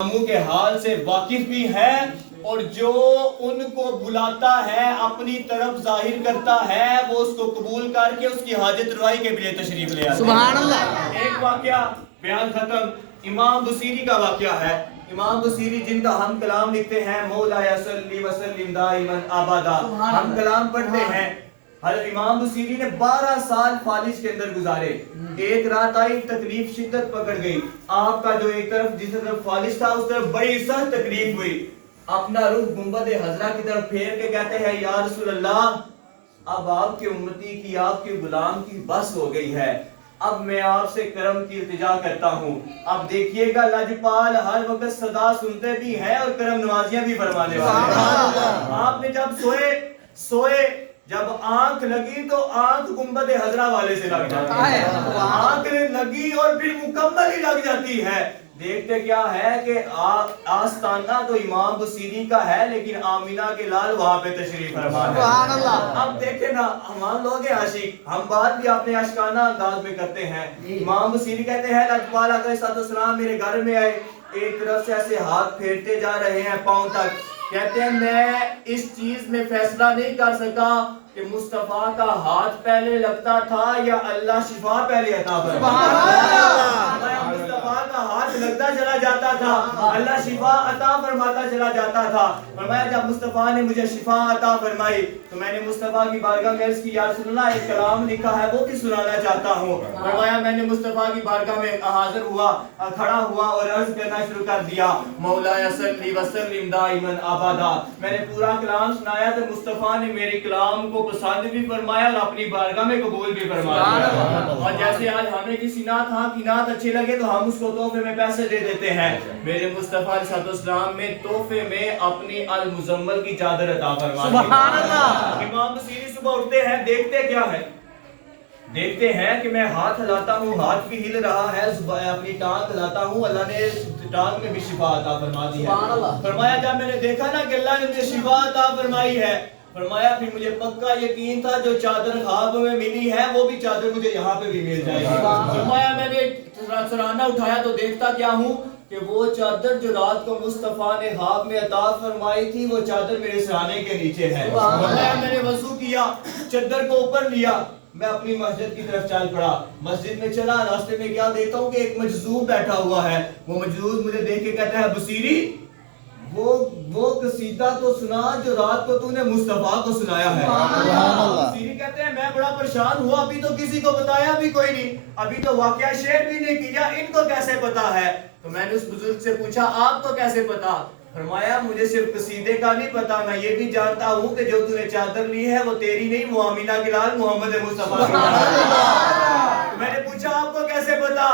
کاموں کے حال سے واقف بھی ہے اور جو ان کو بلاتا ہے اپنی طرف ظاہر کرتا ہے وہ اس کو قبول کر کے اس کی حاجت روائی کے لیے تشریف لے آتا ہے۔ سبحان اللہ۔ ایک واقعہ بیان ختم، امام بصیری کا واقعہ ہے۔ امام بصیری جن کا ہم کلام لکھتے ہیں مولا صلی وسلم دائما ابدا، ہم کلام پڑھتے ہیں۔ حضرت امام بصیری نے 12 سال فالج کے اندر گزارے۔ ایک رات آئی، تکلیف شدت پکڑ گئی، آپ کا جو ایک طرف جس طرف فالج تھا اس طرف بڑی سخت تکلیف ہوئی۔ اپنا رخ گنبد خضرا کی طرف پھیر کے کہتے ہیں یا رسول اللہ، اب آپ کے امتی کی، آپ کے غلام کی بس ہو گئی ہے، اب میں آپ سے کرم کی التجا کرتا ہوں۔ اب دیکھیے گا لجپال ہر وقت صدا سنتے بھی ہیں اور کرم نوازیاں بھی فرمانے والے ہیں۔ آپ نے جب سوئے جب آنکھ لگی تو آنکھ گنبد خضرا والے سے لگ جاتی ہے، آنکھ لگی اور پھر مکمل ہی لگ جاتی ہے۔ دیکھتے کیا ہے کہ آستانہ تو امام بصیری کا ہے لیکن آمینہ کے لال وہاں پہ تشریف فرما ہے۔ اب دیکھیں نا، ہم لوگ ہیں عاشق، ہم بات بھی اپنے عاشقانہ انداز میں کرتے ہیں۔ امام بصیری کہتے ہیں لجپال علیہ السلام میرے گھر میں آئے، ایک طرف سے ایسے ہاتھ پھیرتے جا رہے ہیں پاؤں تک، کہتے ہیں میں اس چیز میں فیصلہ نہیں کر سکا کہ مصطفیٰ کا ہاتھ پہلے لگتا تھا یا اللہ شفا پہلے عطا فرماتا۔ مصطفیٰ کا ہاتھ لگتا چلا جاتا تھا، اللہ شفا عطا فرماتا چلا جاتا تھا۔ فرمایا جب مصطفیٰ نے مجھے شفا عطا فرمائی تو میں نے مصطفیٰ کی بارگاہ میں عرض کی یا رسول اللہ ایک کلام لکھا ہے وہ بھی سنانا چاہتا ہوں۔ فرمایا میں نے مصطفیٰ کی بارگاہ میں حاضر ہوا، کھڑا ہوا اور عرض کرنا شروع کر دیا مولا صلی وسلم دائما ابدا۔ میں نے پورا کلام سنایا تو مصطفیٰ نے میرے کلام کو پسند بھی فرمایا اور اپنی بارگاہ میں قبول بھی فرمایا۔ اور جیسے آج ہمیں کسی نعت ہاں کی نعت اچھی لگے تو ہم اس کو تحفے میں پیسے دے دیتے ہیں، میرے مصطفیٰ علیہ السلام میں تحفے میں اپنی المزمل کی چادر عطا فرمائی۔ سبحان اللہ۔ امام بصیری صبح اٹھتے ہیں، دیکھتے کیا ہے؟ دیکھتے ہیں کہ میں ہاتھ ہلاتا ہوں، ہاتھ بھی ہل رہا ہے، اپنی ٹانگ ہلاتا ہوں، اللہ نے ٹانگ میں بھی شفا عطا فرما دی ہے۔ فرمایا جب میں نے دیکھا نا کہ اللہ نے مجھے شفا عطا فرمائی ہے، فرمایا پھر مجھے پکا یقین تھا جو چادر خواب میں ملی ہے وہ بھی چادر مجھے یہاں پہ بھی مل جائے گی۔ فرمایا میں نے سرانہ اٹھایا تو دیکھتا کیا ہوں کہ وہ چادر جو رات کو مصطفیٰ نے خواب میں عطا فرمائی تھی وہ چادر میرے سرانے کے نیچے ہے۔ فرمایا میں نے وضو کیا، چادر کو اوپر لیا، میں اپنی مسجد کی طرف چل پڑا۔ مسجد میں چلا، راستے میں کیا دیکھتا ہوں کہ ایک مجذوب بیٹھا ہوا ہے۔ وہ مجذوب مجھے دیکھ کے کہتا ہے بصیری وہ قصیدہ تو سنا جو رات کو تو نے مصطفیٰ کو سنایا ہے۔ بصیری کہتے ہیں میں بڑا پریشان ہوا، ابھی تو کسی کو بتایا بھی کوئی نہیں، ابھی تو واقعہ شیئر بھی نہیں کیا، ان کو کیسے پتا ہے؟ تو میں نے اس بزرگ سے پوچھا آپ کو کیسے پتا؟ فرمایا مجھے صرف قصیدے کا نہیں پتا، میں یہ بھی جانتا ہوں کہ جو تو نے چادر لی ہے وہ تیری نہیں، وہ آمینہ کے لال محمد مصطفیٰ کی ہے۔ میں نے پوچھا آپ کو کیسے پتا؟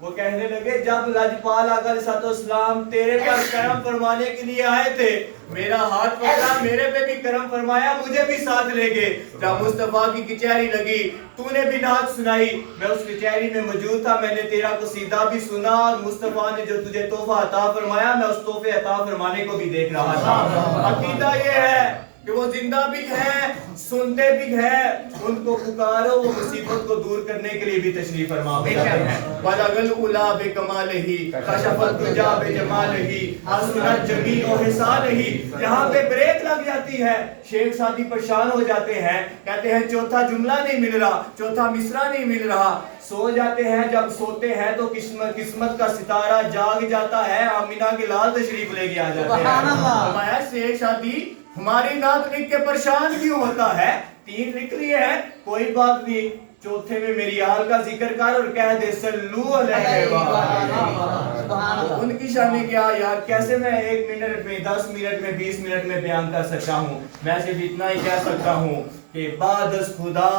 وہ کہنے لگے جب لجپال آقا علیہ السلام تیرے پر کرم فرمانے کے لیے آئے تھے، میرا ہاتھ پکڑا، میرے پہ بھی کرم فرمایا، مجھے بھی ساتھ لے گئے۔ جب مصطفیٰ کی کچہری لگی تو نے بھی نعت سنائی، میں اس کچہری میں موجود تھا، میں نے تیرا قصیدہ بھی سنا اور مصطفیٰ نے جو تجھے تحفہ عطا فرمایا میں اس تحفے عطا فرمانے کو بھی دیکھ رہا تھا۔ عقیدہ یہ ہے کہ وہ زندہ بھی ہے، سنتے بھی ہیں، ان کو پکارو وہ مصیبت کو دور کرنے کے لیے بھی تشریف فرما ہوتے ہیں۔ وَلَغَ الْأُولَى بِكَمَالِهِ كَشَفَ الدُّجَى بِجَمَالِهِ حَسُنَتْ جَمِيعُ خِصَالِهِ۔ یہاں پہ بریک لگ جاتی ہے، شیخ سادی پریشان ہو جاتے ہیں، کہتے ہیں چوتھا جملہ نہیں مل رہا، چوتھا مصرع نہیں مل رہا، سو جاتے ہیں، جب سوتے ہیں تو قسمت کا ستارہ جاگ جاتا ہے، آمینہ کے لال تشریف لے کے آ جاتے ہیں۔ فرمایا شیخ سادی ہماری نعت لکھ کے پریشان کیوں ہوتا ہے؟ 3 لکھ لیے ہیں، کوئی بات نہیں، چوتھے میں میری آل کا ذکر کر اور کہہ دے صلو علیہ وآلہ۔ ان کی شان کیا یار، کیسے میں 1 منٹ میں 10 منٹ میں 20 منٹ میں بیان کر سکتا ہوں؟ میں صرف اتنا ہی کہہ سکتا ہوں کہ بعد از خدا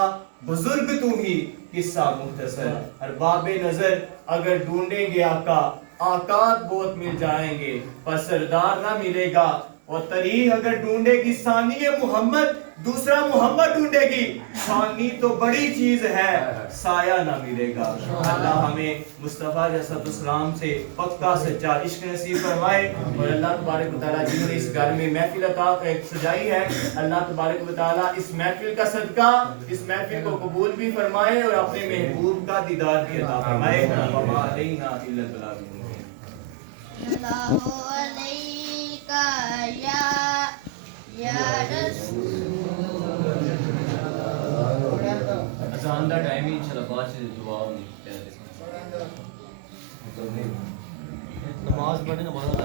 بزرگ تو ہی قصہ مختصر، ارباب نظر اگر ڈھونڈیں گے آقا آقات بہت مل جائیں گے پر سردار نہ ملے گا، اور طریق اگر ڈھونڈے گی ثانی محمد دوسرا محمد ڈھونڈے گی، ثانی تو بڑی چیز ہے سایہ نہ ملے گا۔ اللہ ہمیں مصطفیٰ علیہ السلام سے پکا سچا عشق نصیب فرمائے، اور اللہ تبارک و تعالیٰ جنہوں نے اس گھر میں محفل عطا سجائی ہے، اللہ تبارک و تعالیٰ اس محفل کا صدقہ اس محفل کو قبول بھی فرمائے اور اپنے محبوب کا دیدار بھی عطا فرمائے۔ وما علینا الا البلاغ۔ اللہ علیکہ یا رسول اذان دا ٹائم ہی انشاءاللہ بعد سے دعا ہونی ہے نماز پڑھیں نماز